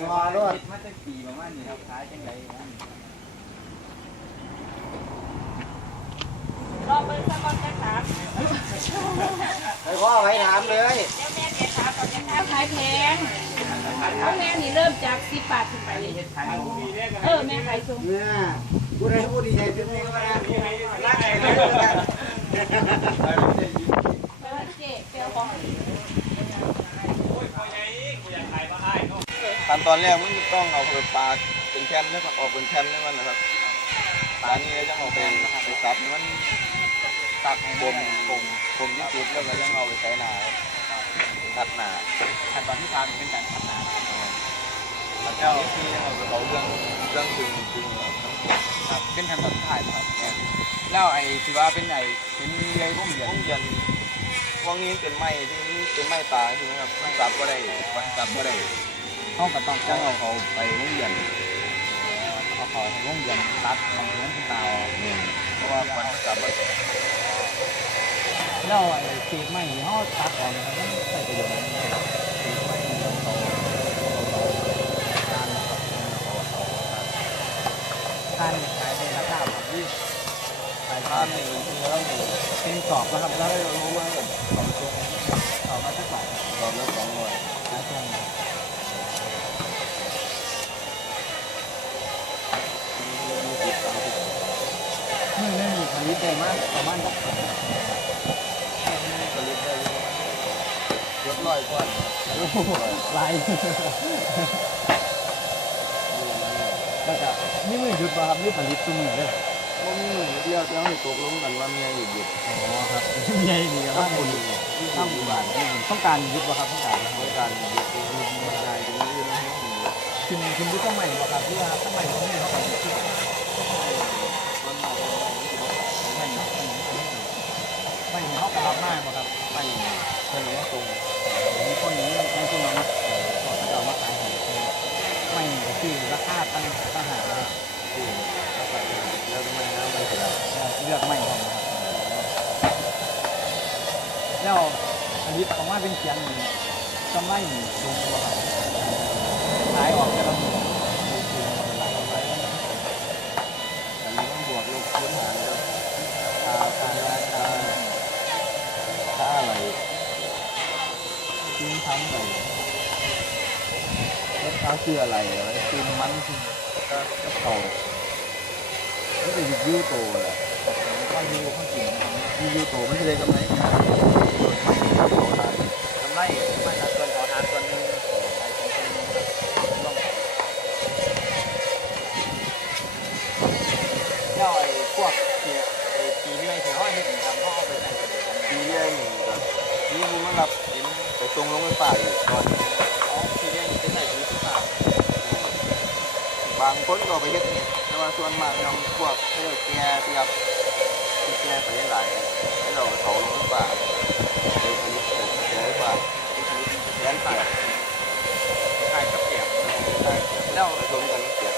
แบบเออไปรอรถมาตั้งปีประมาณนี้ครับขายจังไรประมาณนี้ครับรอเบิ่งซะก่อนจะถามไปพ่อไปถามเลยเดี๋ยวแม่จะถามก่อนจะถามขายแพงของแม่นี่เริ่มจากสิบบาทขึ้นไปเลยขายของมีเนี่ยเออแม่ขายส่งเนี่ยกูได้ผู้ดีใจถึงนี่ก็ได้รักไอ้เออเจ๊เปรี้ยวของขั้ นตอนแรกมันต้องเอาเปิดปลาเป็นแคมป์นะครับออกเป็นแคมป์นี่มันนะครับปลานี้แล้วจะเอาไปไปซับมันตักบ่มบ่มบ่มที่สุดแล้วก็ยังเอาไปใช้หนาตัดหนาขั้นตอนที่สามเป็นการพัฒนาแล้วก็ที่ยังเอาไปเขาเรื่องเรื่องจริงจริงครับครับเป็นขั้นตอนสุดท้ายนะครับแล้วไอ้ที่ว่าเป็นไอ้เป็นเลื่อยพุ่มเหยียพวกยันพวกนี้เป็นไม้ที่เป็นไม้ตาใช่ไหมครับมันซับก็ได้มันซับก็ได้ ห้องก็ต้องต้จ้าองงเอาเอาเขาไปวงเวียนเอาเขาให้วงเวียนตัดบางทีนั้นเป็นตาออกเพราะว่าควันซับมันแล้วไอ้ปีกไม้ที่เขาตัดออกนะครับมันใส่ประโยชน์อะไรบ้างปีกไม้ที่เราเขาการนะครับการขายในราคาแบบที่ขายท่าท่านนหนึ่งทีแล้วหนึ่งเป็นกรอบนะครับแล้วได้รู้ว่าแบบสองช่วงกรอบมาสักกรอบตอนละสองหน่วยขายช่วง มื่อไม่มีผลิตได้มากประมาณสักผลิตได้เยอะร้อยกว่าลายแล้วก็นี่มือหยุดป่ะครับนี่ผลิตตัวมือเลยก็มีหนึ่งเดียวจะให้ตกลงกันว่าเมียหยุดหยุดอ๋อครับเมีไอ้นี่ครับคนที่ทำองบ้านต้องการหยุดป่ะครับต้องการบริการหยุดหยุดไม่ได้ถึงยืนให้คุณคุณยุดต้องใหม่ป่ะครับที่ว่าต้องใหม่ต้องนี่เขาไปที่ต้นไม้ ไม่เนาะไม่ เขากระลับมากป่ะครับไม่ไม่ไม่ตรงมีคนนี้ในที่น้องเขาจะมาขายให้ไม่ก็คือราคาตั้งตั้งหาที่แล้วทำไมน้ำไม่เสียเลือกไม่ครับแล้วอันนี้ของว่าเป็นเสียงนี่กำไรนี่สูงกว่าครับขายออกจะละหมื่นสูงกว่าหลายไป แต่นี้ต้องบวกลบคูณหารกับค่าค่าราคาค่าอะไรทิ้งทั้งไป แล้วค่าเสื้ออะไรอะไรคือมันคือก็ก็เข่าไม่ได้ยูโตแหละก็ยูข้างจริงนะครับยูโตไม่ได้กำไรงานไม่ได้โตทานกำไรมาจากส่วนขอทานส่วนหนึ่งแล้วไอ้พวกที่ไอ้ปีบไอ้ที่เขาเห็นทำเขาเอาไปใส่กระเป๋าปีแรกนี่ก็นี่ผมมารับเห็นไปตรงลงไปป่าอีกก่อนอ๋อปีนี้เป็นใส่ถุงผ้า บาง คนก็ไปเฮ็ดเห็ดแต่ว่าส่วนมากเราพวกเที่ยวแก่เตียบที่แก่ไปหลายให้เราเขาลงป่าไปผลิตไปแก่ป่าแก่นเปียกขายกับเปียกใช่แล้วผสมกันเปียก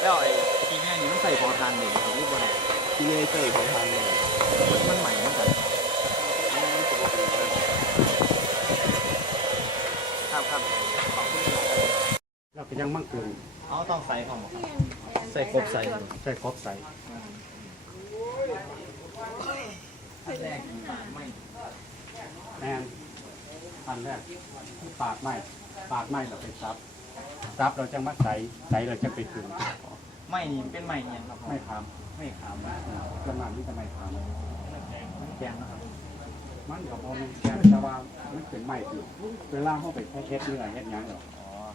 แล้วไอ้ปีนี้นี่มันใส่พอทานหนึ่งครับรูปบนที่นี่เคยขอทางหนึ่งมันใหม่เหมือนกันครับครับขอบคุณครับเราก็ยังมั่งกึ่ง เอาต้องใส่ของครับใส่ครบใส่ใส่ครบใส่อันแรกไม่แอนอันแรกปากไม้ปากไม้เราไปซับซับเราจะมาใส่ใส่เราจะไปถึงไม่นี่เป็นไม่เนี่ยครับไม่ทไม่ขามำกำลังที่จะไม่ทไม่แกงนะครับำมันก็บ่มีแค่แต่ว่ามันเป็นไม้คือเวลาเฮาไปแค่เฮ็ดเนื้อเฮ็ดหยังหรอกอ๋อ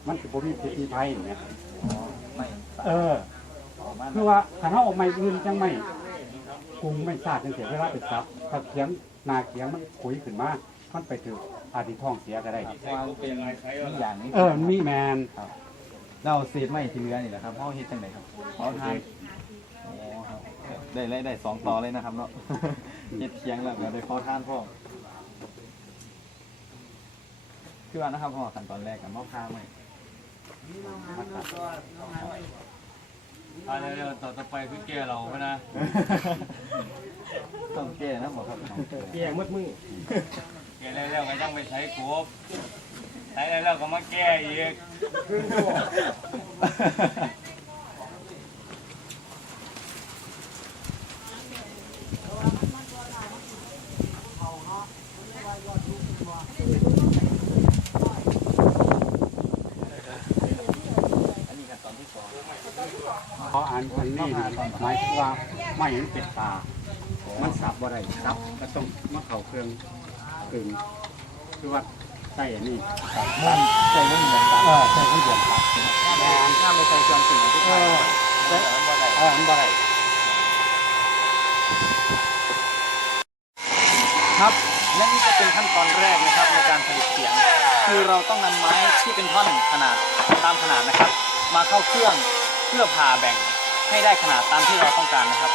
มันสิบ่มีพิษมีภัยเนี่ยอ๋อไม่สาเออประมาณคือว่าถ้าเฮาเอาไม้อื่นจังไม่ปรุงไม่สาดจังเสียเวลาไปซับถ้าเขียงหนาเขียงมันขุยขึ้นมามันไปถึงอาจสิท้องเสียก็ได้ครับเพราะว่ามันเป็นมีอย่างนี้เออมีแมนเราเศษไม้ที่เหลือนี่แหละครับเฮาเฮ็ดจังไดครับเฮาทานอ๋อครับได้ได้ได้สองต่อเลยนะครับเนาะ เฮ็ดเคียงแล้วก็ได้พอทานพร้อมคือว่านะครับพอขั้นตอนแรกกับมะพร้าวไหม อ่าเดี๋ยวๆต่อต่อไปคือแกเราไปนะ ต้องแก้นะหมอครับแก่มืดมือแกแล้วๆก็ต้องไปใช้กบใช้แล้วๆก็มาแก้อีก อันนี้ขั้นตอนที่สอง เพราะอันอันนี้ หมายถึงว่าไม่มันเป็นตา มันสับบ่ได้สับก็ต้องมาเข้าเครื่องกึ่งคือว่าใส่อันนี้มุ่งใจมุ่เหมือนกันเออใส่เครื่องเดือนครับแมนถ้าไม่ใส่เครื่องถึงทุกเอท่านอแต่บ่ได้เออมันบ่ได้ครับและนี่ก็เป็นขั้นตอนแรกนะครับในการผลิตเสียง คือเราต้องนำไม้ที่เป็นท่อนขนาดตามขนาดนะครับ มาเข้าเครื่องเพื่อผ่าแบ่ง ให้ได้ขนาดตามที่เราต้องการนะครับ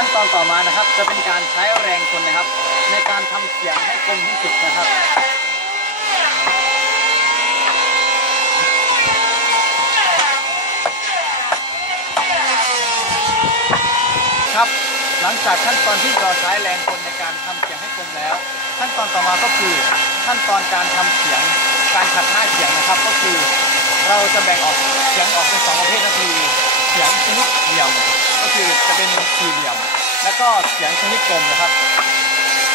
ขั้นตอนต่อมานะครับ จะเป็นการใช้แรงคนนะครับ ในการทำ เสียงให้คมที่สุดนะครับครับหลังจากขั้นตอนที่เราใช้แรงคนในการทำเสียงให้คมแล้ว ขั้นตอนต่อมาก็คือขั้นตอนการทำเสียงการขัดหน้าเสียงนะครับ ก็คือ เราจะแบ่งออกเสียงออกเป็นสองประเภทก็คือเสียงชนิดเหลี่ยม ก็คือจะเป็นสี่เหลี่ยม แล้วก็เสียงชนิดกลมนะครับ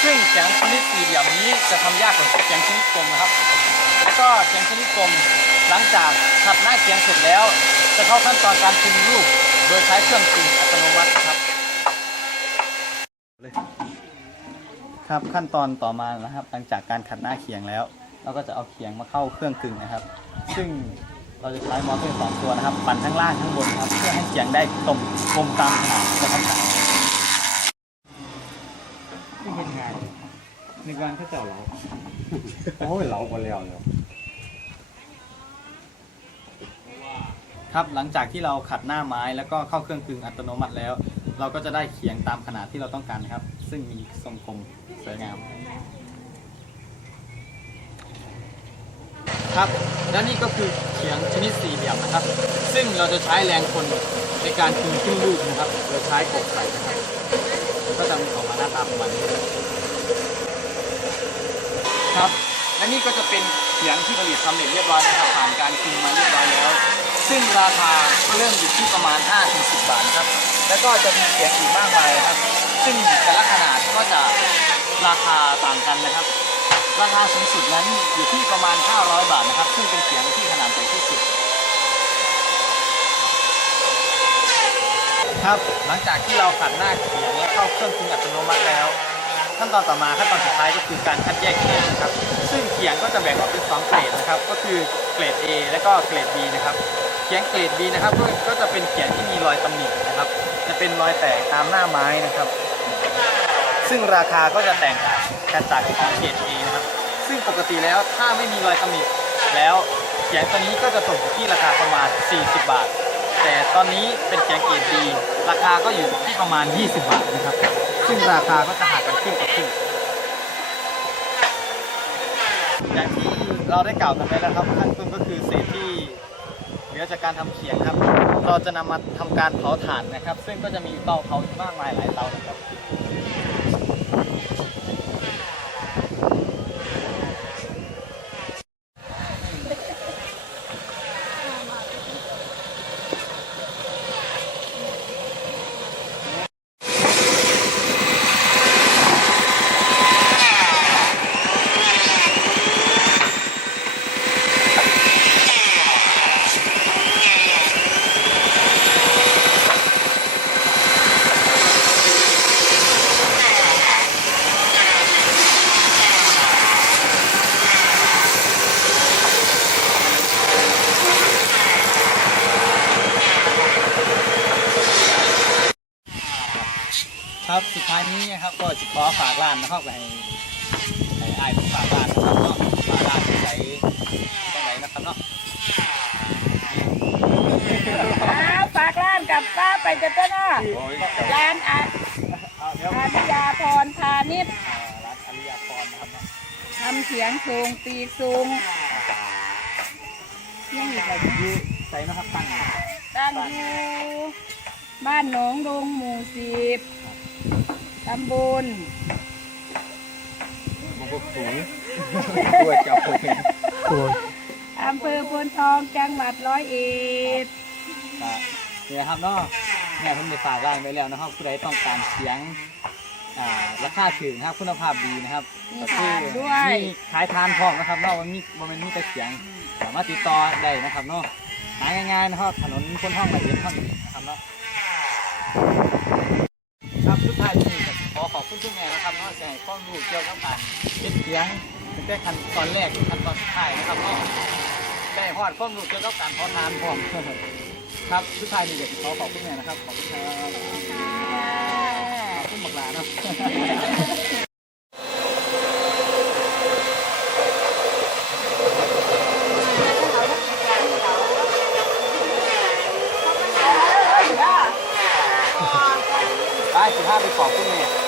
ซึ่งเสียงชนิดสี่เหลี่ยมนี้จะทำยากกว่าเสียงชนิดกลมนะครับ แล้วก็เสียงชนิดกลมหลังจากขัดหน้าเสียงเสร็จแล้ว จะเข้าขั้นตอนการพิมพ์รูปโดยใช้เครื่องพิมพ์อัตโนมัติครับครับขั้นตอนต่อมานะครับ หลังจากการขัดหน้าเขียงแล้ว เราก็จะเอาเขียงมาเข้าเครื่องกึ่งนะครับ ซึ่งเราจะใช้มอเตอร์สองตัวนะครับ ปั่นทั้งล่างทั้งบนครับ เพื่อให้เขียงได้ตรงกลมตามขนาดที่เราต้องการ ไม่เห็นงานในการเขาเจ้าเราโอ้ยเราบ่แล้วแล้วครับหลังจากที่เราขัดหน้าไม้แล้วก็เข้าเครื่องกึ่งอัตโนมัติแล้ว เราก็จะได้เขียงตามขนาดที่เราต้องการครับ ซึ่งมีทรงกลมสวยงามครับและนี่ก็คือเขียงชนิดสี่เหลี่ยมนะครับ ซึ่งเราจะใช้แรงคนในการคืนขึ้นรูปนะครับโดยใช้กบใส่นะครับ ก็จะมีออกมาหน้าตาประมาณนี้ครับ และนี่ก็จะเป็นเขียงที่ผลิตสำเร็จเรียบร้อยนะครับผ่านการคุมมาเรียบร้อยแล้ว ซึ่งราคาก็เริ่มอยู่ที่ประมาณ 5-10 บาทครับ แล้วก็จะมีเขียงอีกมากมายครับ ซึ่งแต่ละขนาดก็จะราคาต่างกันนะครับ ราคาสูงสุดนั้นอยู่ที่ประมาณ 500 บาทนะครับ ซึ่งเป็นเขียงที่ขนาดใหญ่ที่สุด ครับ หลังจากที่เราขัดหน้าเขียงเข้าเครื่องปรุงอัตโนมัติแล้ว ขั้นตอนต่อมาขั้นตอนสุดท้ายก็คือการคัดแยกเขียงนะครับ ซึ่งเขียงก็จะแบ่งออกเป็นสองเกรดนะครับ ก็คือเกรด A และก็เกรด B นะครับ เขียงเกรด B นะครับ ก็จะเป็นเขียงที่มีรอยตำหนินะครับ จะเป็นรอยแตกตามหน้าไม้นะครับ ซึ่งราคาก็จะแตกต่างกันจากของเกรด A นะครับ ซึ่งปกติแล้วถ้าไม่มีรอยตำหนิแล้วเขียงตัวนี้ก็จะตกอยู่ที่ราคาประมาณ 40 บาท แต่ตอนนี้เป็นเกียงเกรด B ราคาก็อยู่ที่ประมาณ 20 บาทนะครับ ซึ่งราคาก็จะห่างกันครึ่งต่อครึ่งอย่างที่เราได้กล่าวกันไปแล้วครับขั้นต้นก็คือเศษที่เหลือจากการทำเขียงครับ เราจะนำมาทำการเผาถ่านนะครับ ซึ่งก็จะมีเตาเผาอยู่มากมายหลายเตานะครับสุดท้ายนี้นะครับก็จะขอฝากร้านนะครับให้ให้อายเป็นฝากร้านนะครับเนาะฝากร้านที่ไหนตรงไห นนะครับเนาะอ้าวฝากร้านกับป้าไปจะเจ้าเนาะร้านอาเอาเดี๋ยวอาริยาพรพาณิชย์อ่าร้านอริยาพรนะครับเนาะทำเสียงสูงปีกสูงยังอีกอะไรอยู่ใส่นะครับตั้งตั้งอยู่บ้านหนองดงหมู่สิบตำบลมันก็สูงด้วยจับผมเอง อำเภอพนทองจังหวัดร้อยเอ็ดครับนี่นะครับเนาะเนี่ยผมได้ฝากร้านไว้แล้วนะครับผู้ใดต้องการเสียงอ่าราคาถึงนะครับคุณภาพดีนะครับมีก็คืทานด้วยมีขายทานพร้อมนะครับเนาะมันมีบ่แมันมีแต่เสียงสามารถติดต่อได้นะครับเนาะหาง่ายๆนะครับถนนคนห้องละเอียดเท่านี้นะครับเนาะครับสุดท้ายนี้ก็ขอขอบคุณทุกแม่นะครับเนาะที่ให้ข้อมูลเกี่ยวกับการเก็บเสียง แต่ขั้นตอนแรกขั้นตอนสุดท้ายนะครับเนาะได้ฮอดข้อมูลเกี่ยวกับการขอทานพร้อมครับสุดท้ายนี้ก็กขอขอบคุณแม่นะครับขอบคุณครับขอบคุณบักหลาเนาะไปสิบห้าไปขอบคุณแม่เป็น